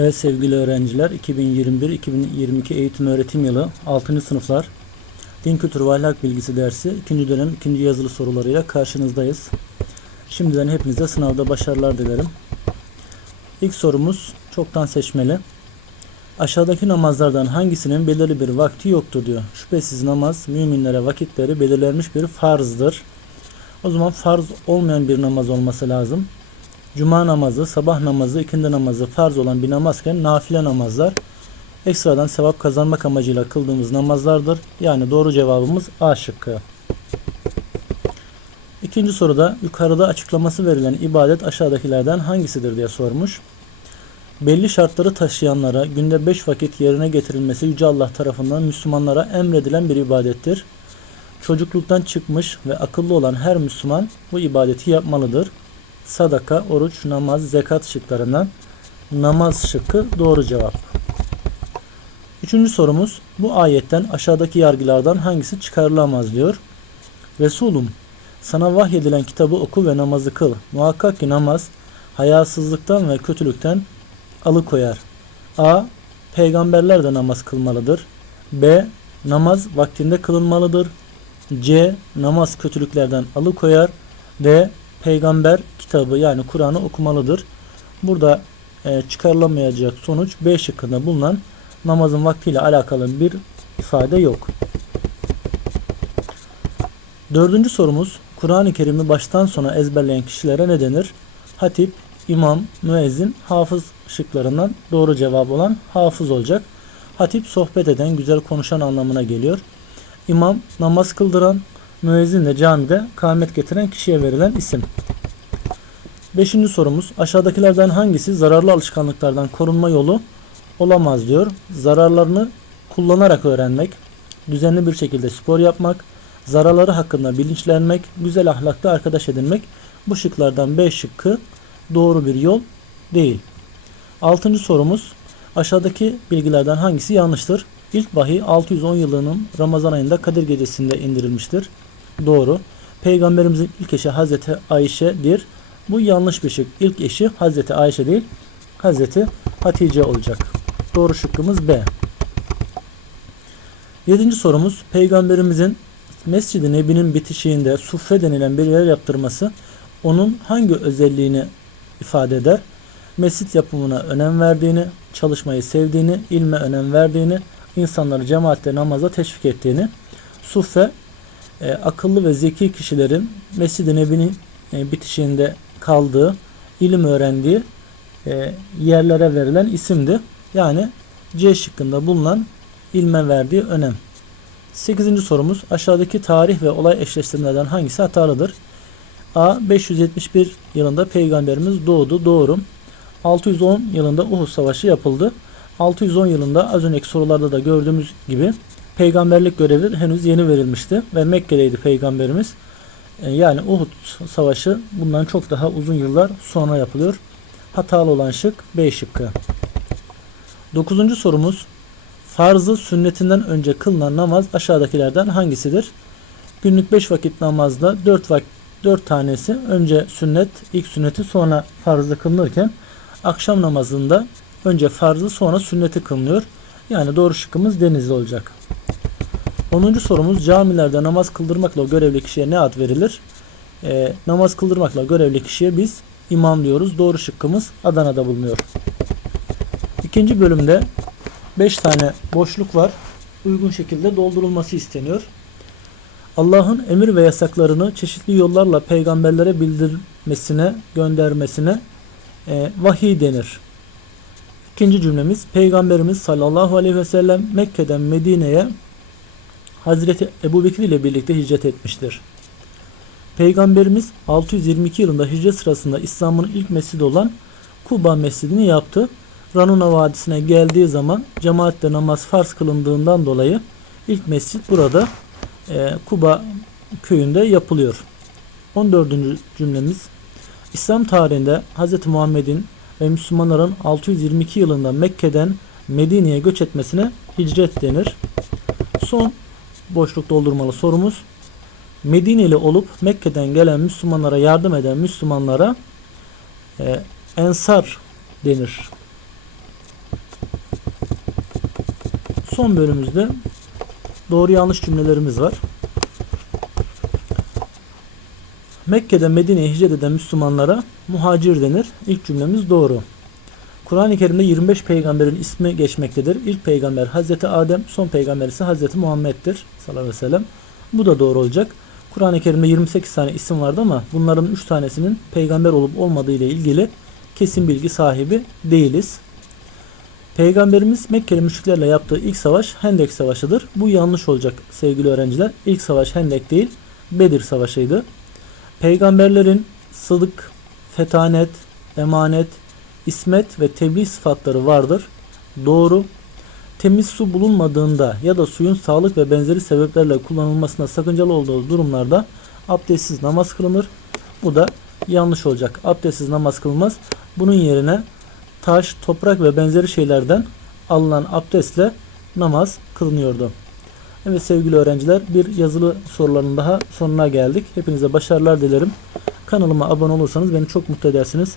Evet sevgili öğrenciler 2021-2022 eğitim öğretim yılı 6. sınıflar Din Kültürü ve Ahlak Bilgisi dersi 2. dönem 2. yazılı sorularıyla karşınızdayız. Şimdiden hepinize sınavda başarılar dilerim. İlk sorumuz çoktan seçmeli. Aşağıdaki namazlardan hangisinin belirli bir vakti yoktur diyor. Şüphesiz namaz müminlere vakitleri belirlenmiş bir farzdır. O zaman farz olmayan bir namaz olması lazım. Cuma namazı, sabah namazı, ikindi namazı farz olan bir namazken nafile namazlar ekstradan sevap kazanmak amacıyla kıldığımız namazlardır. Yani doğru cevabımız A şıkkı. İkinci soruda yukarıda açıklaması verilen ibadet aşağıdakilerden hangisidir diye sormuş. Belli şartları taşıyanlara günde beş vakit yerine getirilmesi Yüce Allah tarafından Müslümanlara emredilen bir ibadettir. Çocukluktan çıkmış ve akıllı olan her Müslüman bu ibadeti yapmalıdır sadaka, oruç, namaz, zekat şıklarından namaz şıkkı doğru cevap. Üçüncü sorumuz bu ayetten aşağıdaki yargılardan hangisi çıkarılamaz diyor. Resulüm sana vahyedilen kitabı oku ve namazı kıl. Muhakkak ki namaz hayasızlıktan ve kötülükten alıkoyar. A. Peygamberler de namaz kılmalıdır. B. Namaz vaktinde kılınmalıdır. C. Namaz kötülüklerden alıkoyar. D peygamber kitabı yani Kur'an'ı okumalıdır. Burada e, çıkarılamayacak sonuç B şıkkında bulunan namazın vaktiyle alakalı bir ifade yok. Dördüncü sorumuz Kur'an-ı Kerim'i baştan sona ezberleyen kişilere ne denir? Hatip, imam, müezzin, hafız şıklarından doğru cevap olan hafız olacak. Hatip sohbet eden, güzel konuşan anlamına geliyor. İmam namaz kıldıran, müezzin de camide kâhmet getiren kişiye verilen isim. Beşinci sorumuz aşağıdakilerden hangisi zararlı alışkanlıklardan korunma yolu olamaz diyor. Zararlarını kullanarak öğrenmek, düzenli bir şekilde spor yapmak, zararları hakkında bilinçlenmek, güzel ahlaklı arkadaş edinmek bu şıklardan B şıkkı doğru bir yol değil. Altıncı sorumuz aşağıdaki bilgilerden hangisi yanlıştır? İlk vahiy 610 yılının Ramazan ayında Kadir Gecesi'nde indirilmiştir. Doğru. Peygamberimizin ilk eşi Hazreti Ayşe'dir. Bu yanlış bir şık. İlk eşi Hazreti Ayşe değil, Hazreti Hatice olacak. Doğru şıkkımız B. Yedinci sorumuz Peygamberimizin Mescid-i Nebi'nin bitişiğinde suffe denilen bir yer yaptırması onun hangi özelliğini ifade eder? Mescit yapımına önem verdiğini, çalışmayı sevdiğini, ilme önem verdiğini, insanları cemaatle namaza teşvik ettiğini, suffe e, akıllı ve zeki kişilerin Mescid-i Nebi'nin e, bitişiğinde kaldığı, ilim öğrendiği e, yerlere verilen isimdi. Yani C şıkkında bulunan ilme verdiği önem. 8. sorumuz aşağıdaki tarih ve olay eşleştirmelerden hangisi hatalıdır? A. 571 yılında peygamberimiz doğdu. Doğru. 610 yılında Uhud Savaşı yapıldı. 610 yılında az önceki sorularda da gördüğümüz gibi peygamberlik görevi henüz yeni verilmişti ve Mekke'deydi peygamberimiz. E, yani Uhud Savaşı bundan çok daha uzun yıllar sonra yapılıyor. Hatalı olan şık B şıkkı. Dokuzuncu sorumuz farzı sünnetinden önce kılınan namaz aşağıdakilerden hangisidir? Günlük 5 vakit namazda 4 vakit 4 tanesi önce sünnet, ilk sünneti sonra farzı kılınırken akşam namazında önce farzı sonra sünneti kılınıyor. Yani doğru şıkkımız denizli olacak. 10. sorumuz camilerde namaz kıldırmakla görevli kişiye ne ad verilir? E, namaz kıldırmakla görevli kişiye biz imam diyoruz. Doğru şıkkımız Adana'da bulunuyor. İkinci bölümde 5 tane boşluk var. Uygun şekilde doldurulması isteniyor. Allah'ın emir ve yasaklarını çeşitli yollarla peygamberlere bildirmesine, göndermesine e, vahiy denir. İkinci cümlemiz Peygamberimiz sallallahu aleyhi ve sellem Mekke'den Medine'ye Hazreti Ebu Bekir ile birlikte hicret etmiştir. Peygamberimiz 622 yılında hicret sırasında İslam'ın ilk mescidi olan Kuba mescidini yaptı. Ranuna Vadisi'ne geldiği zaman cemaatle namaz farz kılındığından dolayı ilk mescit burada e, Kuba köyünde yapılıyor. 14. cümlemiz İslam tarihinde Hz. Muhammed'in ve Müslümanların 622 yılında Mekke'den Medine'ye göç etmesine hicret denir. Son boşluk doldurmalı sorumuz. Medineli olup Mekke'den gelen Müslümanlara yardım eden Müslümanlara e, Ensar denir. Son bölümümüzde doğru yanlış cümlelerimiz var. Mekke'den Medine'ye hicret eden Müslümanlara muhacir denir. İlk cümlemiz doğru. Kur'an-ı Kerim'de 25 peygamberin ismi geçmektedir. İlk peygamber Hazreti Adem, son peygamber ise Hazreti Muhammed'dir sallallahu aleyhi ve sellem. Bu da doğru olacak. Kur'an-ı Kerim'de 28 tane isim vardı ama bunların 3 tanesinin peygamber olup olmadığı ile ilgili kesin bilgi sahibi değiliz. Peygamberimiz Mekkeli müşriklerle yaptığı ilk savaş Hendek Savaşı'dır. Bu yanlış olacak sevgili öğrenciler. İlk savaş Hendek değil, Bedir Savaşı'ydı. Peygamberlerin sıdık, fetanet, emanet, ismet ve tebliğ sıfatları vardır. Doğru. Temiz su bulunmadığında ya da suyun sağlık ve benzeri sebeplerle kullanılmasına sakıncalı olduğu durumlarda abdestsiz namaz kılınır. Bu da yanlış olacak. Abdestsiz namaz kılınmaz. Bunun yerine taş, toprak ve benzeri şeylerden alınan abdestle namaz kılınıyordu. Evet sevgili öğrenciler bir yazılı soruların daha sonuna geldik. Hepinize başarılar dilerim. Kanalıma abone olursanız beni çok mutlu edersiniz.